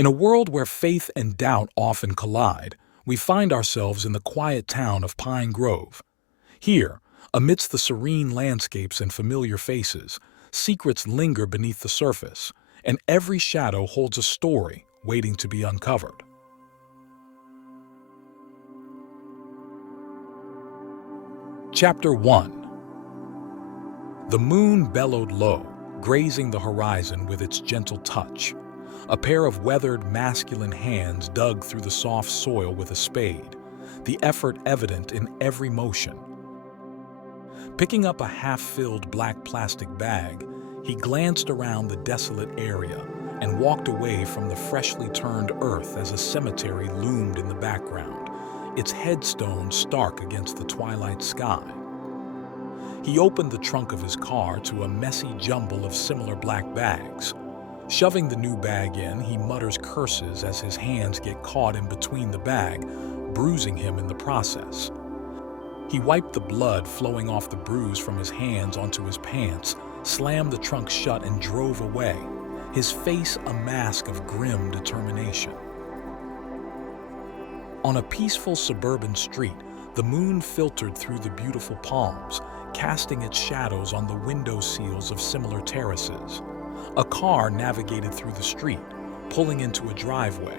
In a world where faith and doubt often collide, we find ourselves in the quiet town of Pine Grove. Here, amidst the serene landscapes and familiar faces, secrets linger beneath the surface, and every shadow holds a story waiting to be uncovered. Chapter 1. The moon bellowed low, grazing the horizon with its gentle touch. A pair of weathered, masculine hands dug through the soft soil with a spade, the effort evident in every motion. Picking up a half-filled black plastic bag, he glanced around the desolate area and walked away from the freshly turned earth as a cemetery loomed in the background, its headstone stark against the twilight sky. He opened the trunk of his car to a messy jumble of similar black bags. Shoving the new bag in, he mutters curses as his hands get caught in between the bag, bruising him in the process. He wiped the blood flowing off the bruise from his hands onto his pants, slammed the trunk shut, and drove away, his face a mask of grim determination. On a peaceful suburban street, the moon filtered through the beautiful palms, casting its shadows on the window sills of similar terraces. A car navigated through the street, pulling into a driveway.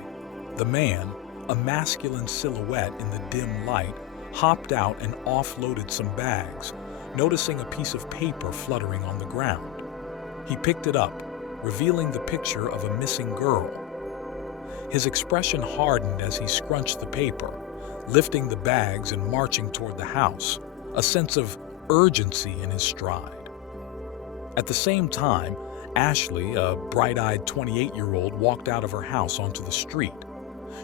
The man, a masculine silhouette in the dim light, hopped out and offloaded some bags, noticing a piece of paper fluttering on the ground. He picked it up, revealing the picture of a missing girl. His expression hardened as he scrunched the paper, lifting the bags and marching toward the house, a sense of urgency in his stride. At the same time, Ashley, a bright-eyed 28-year-old, walked out of her house onto the street.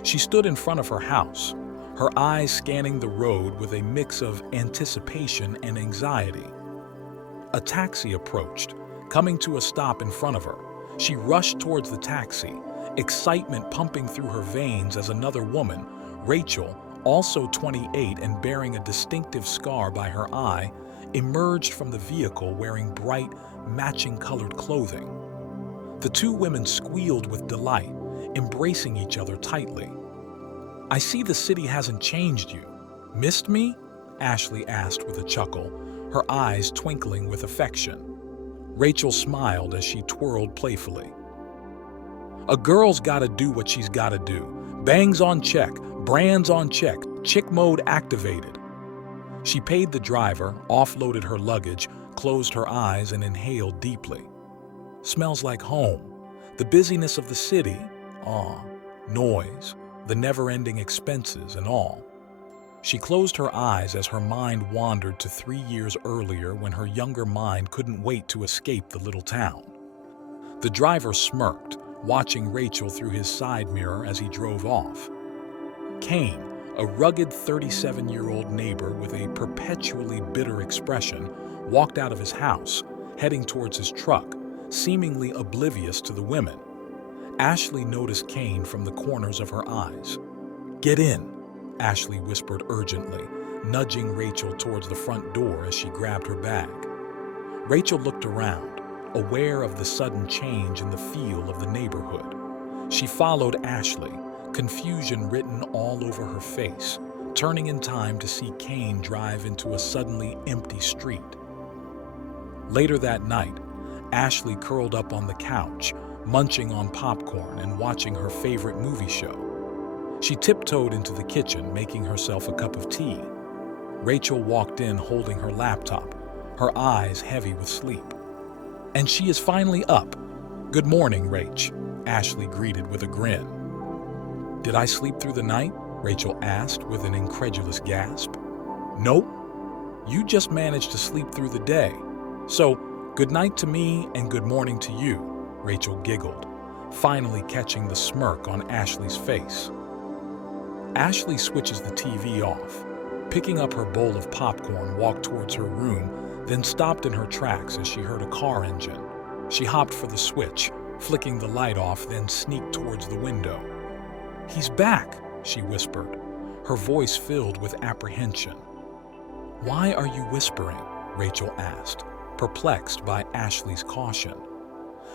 She stood in front of her house, her eyes scanning the road with a mix of anticipation and anxiety. A taxi approached, coming to a stop in front of her. She rushed towards the taxi, excitement pumping through her veins as another woman, Rachel, also 28 and bearing a distinctive scar by her eye, emerged from the vehicle wearing bright, matching-colored clothing. The two women squealed with delight, embracing each other tightly. "I see the city hasn't changed you. Missed me?" Ashley asked with a chuckle, her eyes twinkling with affection. Rachel smiled as she twirled playfully. "A girl's gotta do what she's gotta do. Bangs on check, brands on check, chick mode activated." She paid the driver, offloaded her luggage, closed her eyes, and inhaled deeply. Smells like home. The busyness of the city, noise, the never-ending expenses and all. She closed her eyes as her mind wandered to 3 years earlier when her younger mind couldn't wait to escape the little town. The driver smirked, watching Rachel through his side mirror as he drove off. Cain, a rugged 37-year-old neighbor with a perpetually bitter expression, walked out of his house, heading towards his truck, seemingly oblivious to the women. Ashley noticed Cain from the corners of her eyes. "Get in," Ashley whispered urgently, nudging Rachel towards the front door as she grabbed her bag. Rachel looked around, aware of the sudden change in the feel of the neighborhood. She followed Ashley, confusion written all over her face, turning in time to see Cain drive into a suddenly empty street. Later that night, Ashley curled up on the couch, munching on popcorn and watching her favorite movie show. She tiptoed into the kitchen, making herself a cup of tea. Rachel walked in holding her laptop, her eyes heavy with sleep. "And she is finally up. Good morning, Rach," Ashley greeted with a grin. "Did I sleep through the night?" Rachel asked with an incredulous gasp. "Nope. You just managed to sleep through the day. So, good night to me and good morning to you," Rachel giggled, finally catching the smirk on Ashley's face. Ashley switches the TV off, picking up her bowl of popcorn, walked towards her room, then stopped in her tracks as she heard a car engine. She hopped for the switch, flicking the light off, then sneaked towards the window. "He's back," she whispered, her voice filled with apprehension. "Why are you whispering?" Rachel asked, perplexed by Ashley's caution.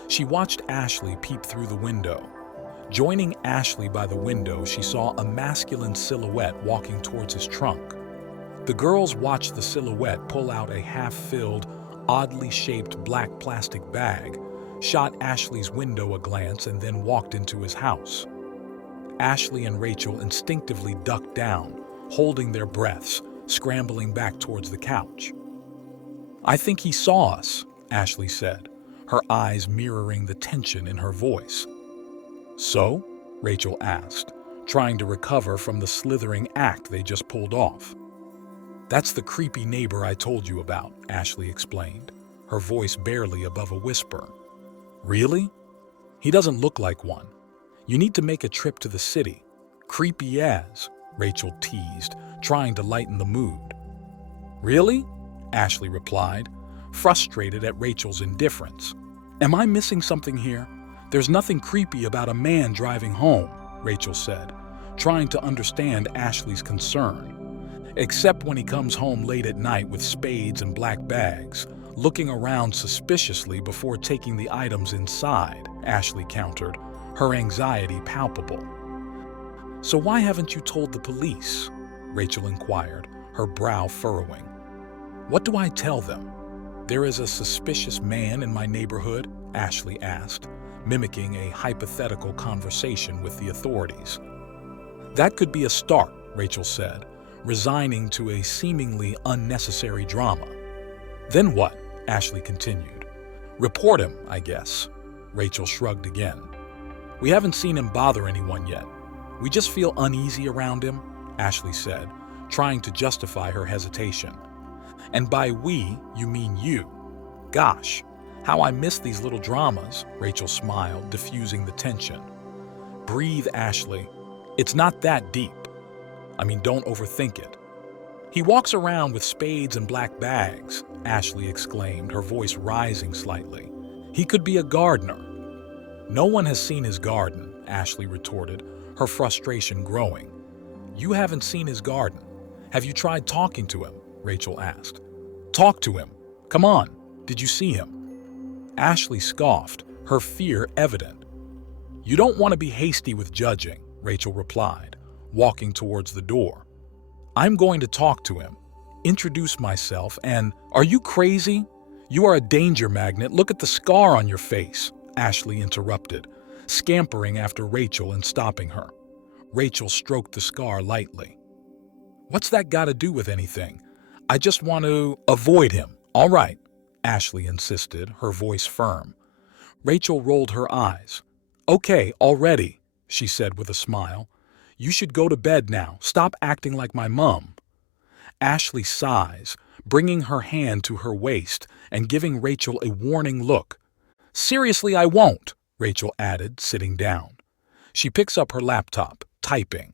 She watched Ashley peep through the window. Joining Ashley by the window, she saw a masculine silhouette walking towards his trunk. The girls watched the silhouette pull out a half-filled, oddly shaped black plastic bag, shot Ashley's window a glance, and then walked into his house. Ashley and Rachel instinctively ducked down, holding their breaths, scrambling back towards the couch. "I think he saw us," Ashley said, her eyes mirroring the tension in her voice. "So?" Rachel asked, trying to recover from the slithering act they just pulled off. "That's the creepy neighbor I told you about," Ashley explained, her voice barely above a whisper. "Really? He doesn't look like one. You need to make a trip to the city. Creepy as," Rachel teased, trying to lighten the mood. "Really?" Ashley replied, frustrated at Rachel's indifference. "Am I missing something here? There's nothing creepy about a man driving home," Rachel said, trying to understand Ashley's concern. "Except when he comes home late at night with spades and black bags, looking around suspiciously before taking the items inside," Ashley countered, her anxiety palpable. "So why haven't you told the police?" Rachel inquired, her brow furrowing. "What do I tell them? There is a suspicious man in my neighborhood?" Ashley asked, mimicking a hypothetical conversation with the authorities. "That could be a start," Rachel said, resigning to a seemingly unnecessary drama. "Then what?" Ashley continued. "Report him, I guess." Rachel shrugged again. "We haven't seen him bother anyone yet. We just feel uneasy around him," Ashley said, trying to justify her hesitation. "And by we, you mean you. Gosh, how I miss these little dramas," Rachel smiled, diffusing the tension. "Breathe, Ashley. It's not that deep. Don't overthink it." "He walks around with spades and black bags," Ashley exclaimed, her voice rising slightly. "He could be a gardener." "No one has seen his garden," Ashley retorted, her frustration growing. "You haven't seen his garden. Have you tried talking to him?" Rachel asked. "Talk to him? Come on. Did you see him?" Ashley scoffed, her fear evident. "You don't want to be hasty with judging," Rachel replied, walking towards the door. "I'm going to talk to him, introduce myself, and—" "Are you crazy? You are a danger magnet. Look at the scar on your face," Ashley interrupted, scampering after Rachel and stopping her. Rachel stroked the scar lightly. "What's that got to do with anything? I just want to avoid him, all right," Ashley insisted, her voice firm. Rachel rolled her eyes. "Okay, already," she said with a smile. "You should go to bed now. Stop acting like my mum." Ashley sighs, bringing her hand to her waist and giving Rachel a warning look. "Seriously, I won't," Rachel added, sitting down. She picks up her laptop, typing.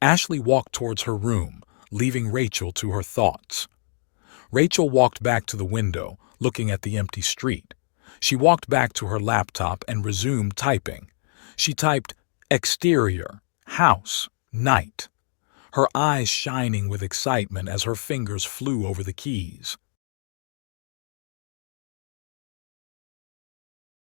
Ashley walked towards her room, leaving Rachel to her thoughts. Rachel walked back to the window, looking at the empty street. She walked back to her laptop and resumed typing. She typed, "exterior, house, night," her eyes shining with excitement as her fingers flew over the keys.